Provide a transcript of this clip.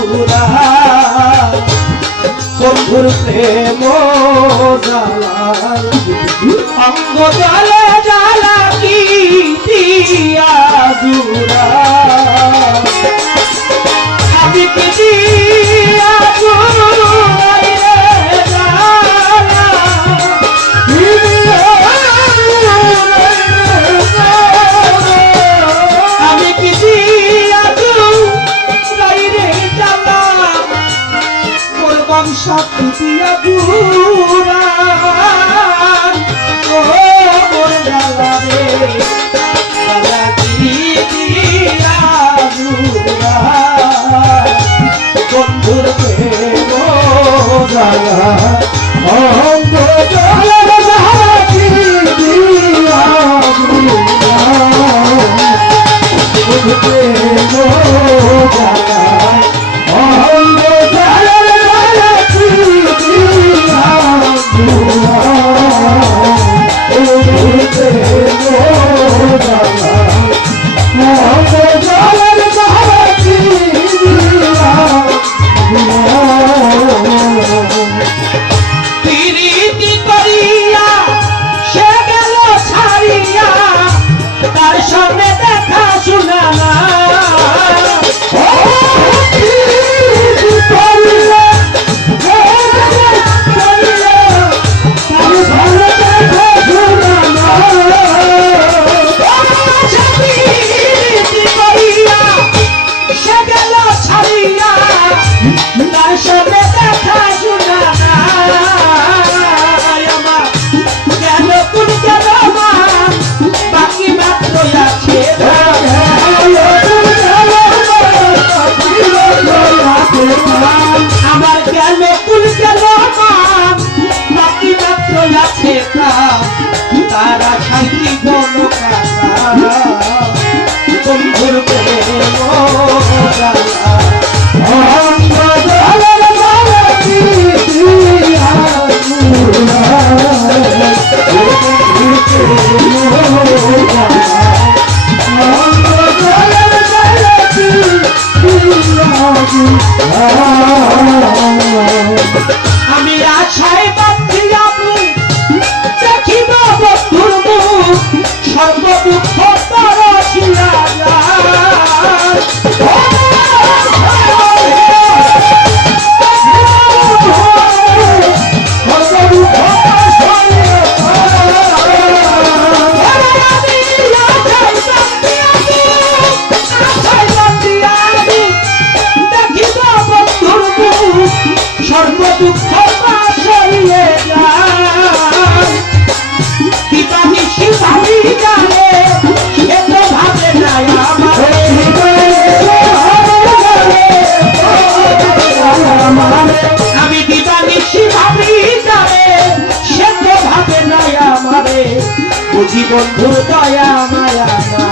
পুরা বন্ধুর প্রেম অঙ্গ জালা জালা কি দিয়া জুরা বংশ তুটিয়া পুরা ও মোর ডালারে ডালা দিয়া পুরা বন্ধুর প্রেম ডালা অঙ্গ ডালা Oh. বুঝি বন্ধু দয়া মায়া